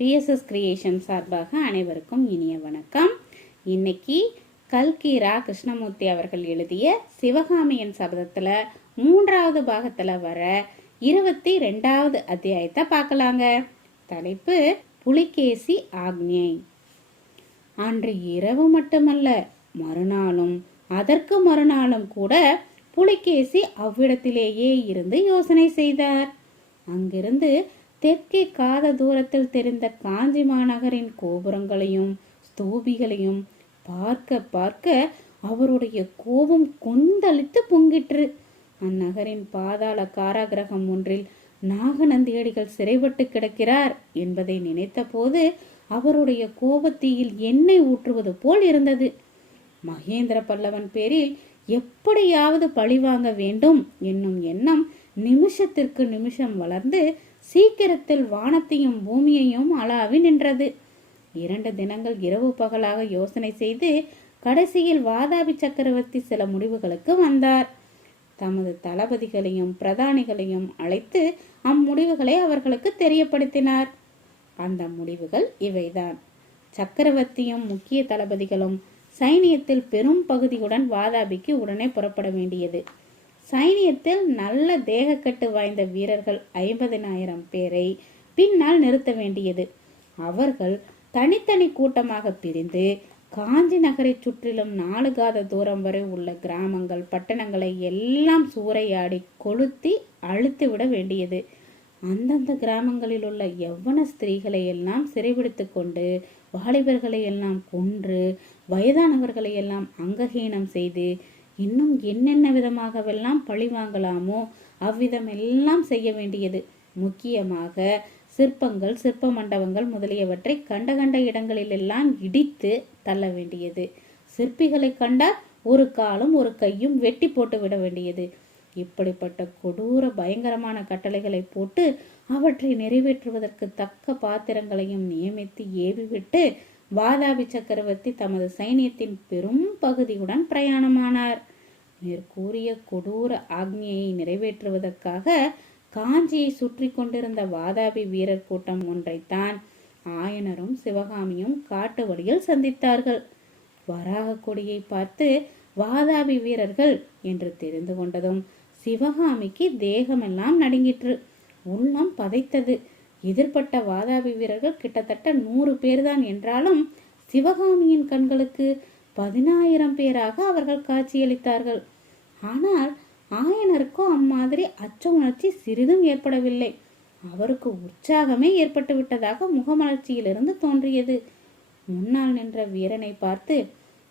BSS creation சார்பாக அனைவருக்கும் இனிய வணக்கம். இன்னைக்கு கல்கீரா கிருஷ்ணமூர்த்தி அவர்கள் எழுதிய சிவகாமியின் சபதத்தில் மூன்றாவது பாகத்தில் வர இருபத்தி ரெண்டாவது அத்தியாயத்தை பார்க்கலாங்க. தலைப்பு புலிகேசி ஆக்ஞை. அன்று இரவு மட்டுமல்ல மறுநாளும் அதற்கு மறுநாளும் கூட புலிகேசி அவ்விடத்திலேயே இருந்து யோசனை செய்தார். அங்கிருந்து தெற்கே காத தூரத்தில் தெரிந்த காஞ்சி மாநகரின் கோபுரங்களையும் ஸ்தூபிகளையும் பார்க்க பார்க்க அவருடைய கோபம் கொந்தளித்து பொங்கிற்று. அந்நகரின் பாதாள காராகிரகம் ஒன்றில் நாகநந்தியடிகள் சிறைப்பட்டு கிடக்கிறார் என்பதை நினைத்தபோது அவருடைய கோபத்தீயில் எண்ணெய் ஊற்றுவது போல் இருந்தது. மகேந்திர பல்லவன் பேரில் எப்படியாவது பழிவாங்க வேண்டும் என்னும் எண்ணம் நிமிஷத்திற்கு நிமிஷம் வளர்ந்து சீக்கிரத்தில் வானத்தையும் பூமியையும் அளாவி நின்றது. இரண்டு தினங்கள் இரவு பகலாக யோசனை செய்து கடைசியில் வாதாபி சக்கரவர்த்தி சில முடிவுகளுக்கு வந்தார். தமது தளபதிகளையும் பிரதானிகளையும் அழைத்து அம்முடிவுகளை அவர்களுக்கு தெரியப்படுத்தினார். அந்த முடிவுகள் இவைதான். சக்கரவர்த்தியும் முக்கிய தளபதிகளும் சைனியத்தில் பெரும் பகுதியுடன் வாதாபிக்கு உடனே புறப்பட வேண்டியது. சைனியத்தில் நல்ல தேகக்கட்டு வாய்ந்த வீரர்கள் ஐம்பதினாயிரம் பேரை பின்னால் நிறுத்த வேண்டியது. அவர்கள் தனித்தனி கூட்டமாக பிரிந்து காஞ்சி நகரை சுற்றிலும் நாலு காத தூரம் வரை உள்ள கிராமங்கள் பட்டணங்களை எல்லாம் சூறையாடி கொளுத்தி அழுத்தி விட வேண்டியது. அந்தந்த கிராமங்களில் உள்ள எவ்வன ஸ்திரீகளை எல்லாம் சிறைபிடித்து கொண்டு வாலிபர்களை எல்லாம் கொன்று வயதானவர்களை எல்லாம் அங்ககீனம் செய்து இன்னும் என்னென்ன விதமாகவெல்லாம் பழி வாங்கலாமோ அவ்விதம் எல்லாம் செய்ய வேண்டியது. முக்கியமாக சிற்பங்கள் சிற்ப மண்டபங்கள் முதலியவற்றை கண்ட கண்ட இடங்களிலெல்லாம் இடித்து தள்ள வேண்டியது. சிற்பிகளை கண்டால் ஒரு காலும் ஒரு கையும் வெட்டி போட்டு விட வேண்டியது. இப்படிப்பட்ட கொடூர பயங்கரமான கட்டளைகளை போட்டு அவற்றை நிறைவேற்றுவதற்கு தக்க பாத்திரங்களையும் நியமித்து ஏவிவிட்டு வாதாபி சக்கரவர்த்தி தமது சைனியத்தின் பெரும் பகுதியுடன் பிரயாணமானார். மேற்கூறிய கொடூர ஆக்ஞையை நிறைவேற்றுவதற்காக காஞ்சியை சுற்றி கொண்டிருந்த வாதாபி வீரர் கூட்டம் ஒன்றைத்தான் ஆயனரும் சிவகாமியும் காட்டு வழியில் சந்தித்தார்கள். வராக கொடியை பார்த்து வாதாபி வீரர்கள் என்று தெரிந்து கொண்டதும் சிவகாமிக்கு தேகமெல்லாம் நடுங்கிற்று. உள்ளம் பதைத்தது. எதிர்பட்ட வாதாபி வீரர்கள் கிட்டத்தட்ட நூறு பேர்தான் என்றாலும் சிவகாமியின் கண்களுக்கு பதினாயிரம் பேராக அவர்கள் காட்சியளித்தார்கள். ஆனால் ஆயனருக்கோ அம்மாதிரி அச்ச உணர்ச்சி சிறிதும் ஏற்படவில்லை. அவருக்கு உற்சாகமே ஏற்பட்டு விட்டதாக முகமலர்ச்சியிலிருந்து தோன்றியது. முன்னால் நின்ற வீரனை பார்த்து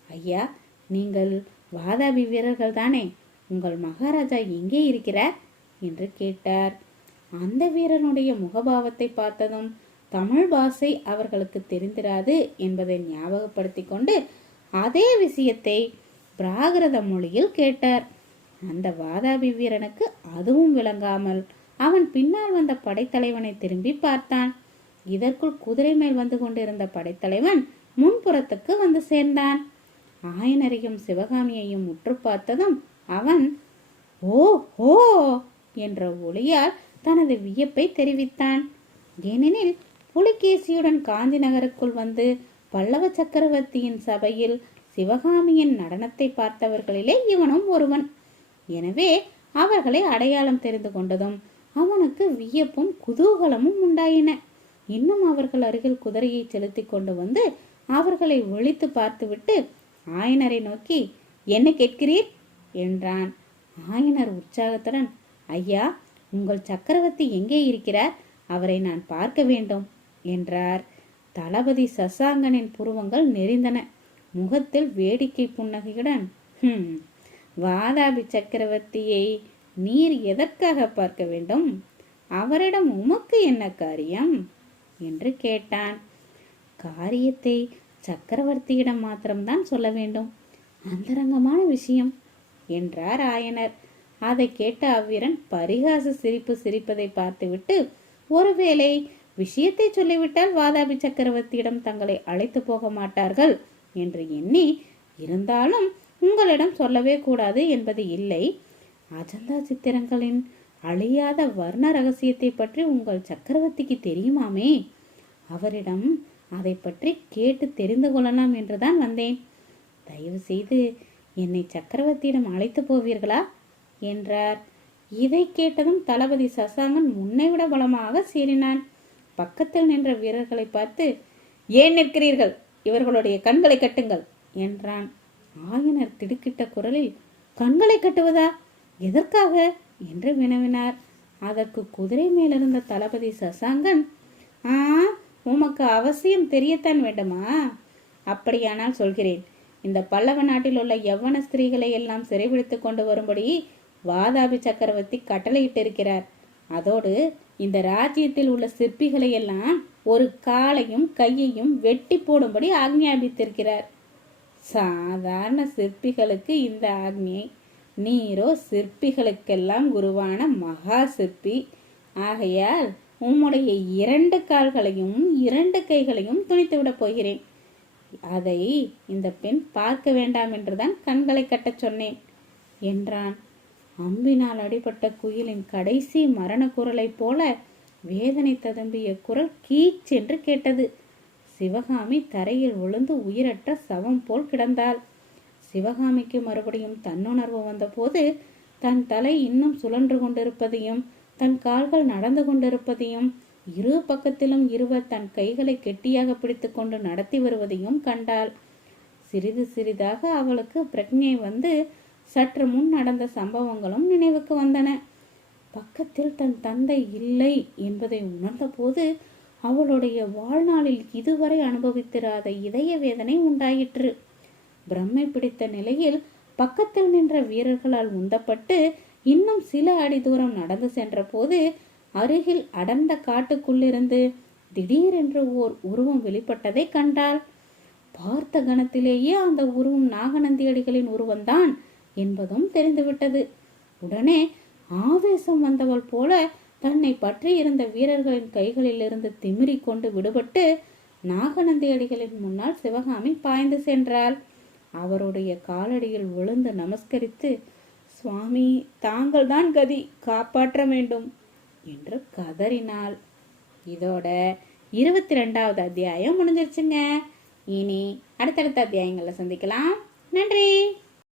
ஐயா நீங்கள் வாதாபி வீரர்கள் தானே உங்கள் மகாராஜா எங்கே இருக்கிறார்? என்று கேட்டார். அந்த வீரனுடைய முகபாவத்தை பார்த்ததும் தமிழ் பாஷை அவர்களுக்கு தெரிந்திராது என்பதை ஞாபகப்படுத்தி கொண்டு அதே விஷயத்தை பிராகிருத மொழியில் கேட்டார். அந்த வாதாபி வீரனுக்கு அதுவும் விளங்காமல் அவன் பின்னால் வந்த படைத்தலைவனை திரும்பி பார்த்தான். இதற்குள் குதிரை மேல் வந்து கொண்டிருந்த படைத்தலைவன் முன்புறத்துக்கு வந்து சேர்ந்தான். ஆயனரையும் சிவகாமியையும் உற்று பார்த்ததும் அவன் ஓ ஹோ என்ற ஒளியால் தனது வியப்பை தெரிவித்தான். ஏனெனில் புலிகேசியுடன் காந்தி நகருக்குள் வந்து பல்லவ சக்கரவர்த்தியின் சபையில் சிவகாமியின் நடனத்தை பார்த்தவர்களிலே இவனும் ஒருவன். எனவே அவர்களை அடையாளம் தெரிந்து கொண்டதும் அவனுக்கு வியப்பும் குதூகலமும் உண்டாயின. இன்னும் அவர்கள் அருகில் குதிரையை செலுத்தி கொண்டு வந்து அவர்களை ஒழித்து பார்த்துவிட்டு ஆயனரை நோக்கி என்ன கேட்கிறீர்? என்றான். ஆயனர் உற்சாகத்துடன் ஐயா உங்கள் சக்கரவர்த்தி எங்கே இருக்கிறார்? அவரை நான் பார்க்க வேண்டும் என்றார். தளபதி சசாங்கனின் புருவங்கள் நெறிந்தன. முகத்தில் வேடிக்கை புன்னகையுடன் வாதாபி சக்கரவர்த்தியை நீர் எதற்காக பார்க்க வேண்டும்? அவரிடம் உமக்கு என்ன காரியம்? என்று கேட்டான். காரியத்தை சக்கரவர்த்தியிடம் மாத்திரம்தான் சொல்ல வேண்டும். அந்தரங்கமான விஷயம் என்றார் ஆயனர். அதை கேட்ட அவ்வீரன் பரிகாச சிரிப்பு சிரிப்பதை பார்த்துவிட்டு ஒருவேளை விஷயத்தை சொல்லிவிட்டால் வாதாபி சக்கரவர்த்தியிடம் தங்களை அழைத்து போக மாட்டார்கள் என்று எண்ணி இருந்தாலும் உங்களிடம் சொல்லவே கூடாது என்பது இல்லை. அஜந்தா சித்திரங்களின் அழியாத வர்ண ரகசியத்தை பற்றி உங்கள் சக்கரவர்த்திக்கு தெரியுமாமே? அவரிடம் அதை பற்றி கேட்டு தெரிந்து கொள்ளலாம் என்றுதான் வந்தேன். தயவு செய்து என்னை சக்கரவர்த்தியிடம் அழைத்து போவீர்களா? என்றார். இதை கேட்டதும் தளபதி சசாங்கன் முன்னைவிட பலமாக சீறினான். பக்கத்தில் நின்ற வீரர்களை பார்த்து ஏன் நிற்கிறீர்கள்? இவர்களுடைய கண்களை கட்டுங்கள் என்றான். ஆயனர் திடுக்கிட்ட குரலில் கண்களை கட்டுவதா? எதற்காக? என்று வினவினார். அதற்கு குதிரை மேலிருந்த தளபதி சசாங்கன் ஆ உமக்கு அவசியம் தெரியத்தான் வேண்டுமா? அப்படியானால் சொல்கிறேன். இந்த பல்லவ நாட்டில் உள்ள எவ்வன ஸ்திரீகளை எல்லாம் சிறைபிடித்து கொண்டு வரும்படி வாதாபி சக்கரவர்த்தி கட்டளையிட்டிருக்கிறார். அதோடு இந்த ராஜ்யத்தில் உள்ள சிற்பிகளை எல்லாம் ஒரு காலையும் கையையும் வெட்டி போடும்படி ஆக்ஞாபித்திருக்கிறார். சாதாரண சிற்பிகளுக்கு இந்த ஆக்ஞை. நீரோ சிற்பிகளுக்கெல்லாம் குருவான மகா சிற்பி. ஆகையால் உம்முடைய இரண்டு கால்களையும் இரண்டு கைகளையும் துணித்து விடப் போகிறேன். அதை இந்த பெண் பார்க்க வேண்டாம் என்றுதான் கண்களை கட்டச் சொன்னேன் என்றான். அம்பினால் அடிபட்ட குயிலின் கடைசி மரண குரலைப் போல வேதனை ததும்பிய குரல் கீச்சென்று கேட்டது. சிவகாமி தரையில் விழுந்து உயிரற்ற சவம் போல் கிடந்தாள். சிவகாமிக்கு மறுபடியும் தன்னுணர்வு வந்தபோது தன் தலை இன்னும் சுழன்று கொண்டிருப்பதையும் தன் கால்கள் நடந்து கொண்டிருப்பதையும் இரு பக்கத்திலும் இருவர் தன் கைகளை கெட்டியாக பிடித்துக்கொண்டு நடத்தி வருவதையும் கண்டாள். சிறிது சிறிதாக அவளுக்கு பிரக்ஞை வந்து சற்று முன் நடந்த சம்பவங்களும் நினைவுக்கு வந்தன. பக்கத்தில் தன் தந்தை இல்லை என்பதை உணர்ந்தபோது அவளுடைய வாழ்நாளில் இதுவரை அனுபவித்திராத இதய வேதனை உண்டாயிற்று. பிரம்மை பிடித்த நிலையில் பக்கத்தில் நின்ற வீரர்களால் உந்தப்பட்டு இன்னும் சில அடி தூரம் நடந்து சென்றபோது அருகில் அடர்ந்த காட்டுக்குள்ளிருந்து திடீரென்று ஓர் உருவம் வெளிப்பட்டதை கண்டாள். பார்த்த கணத்திலேயே அந்த உருவம் நாகநந்தியடிகளின் உருவம்தான். என்பதும் தெரிந்துவிட்டது. உடனே ஆவேசம் வந்தவள் போல தன்னை பற்றி இருந்த வீரர்களின் கைகளிலிருந்து திமிரி கொண்டு விடுபட்டு நாகநந்தியடிகளின் முன்னால் சிவகாமி பாய்ந்து சென்றாள். அவருடைய காலடியில் விழுந்து நமஸ்கரித்து சுவாமி தாங்கள்தான் கதி காப்பாற்ற வேண்டும் என்று கதறினாள். இதோட இருபத்தி ரெண்டாவது அத்தியாயம் முடிஞ்சிருச்சுங்க. இனி அடுத்தடுத்த அத்தியாயங்களில் சந்திக்கலாம். நன்றி!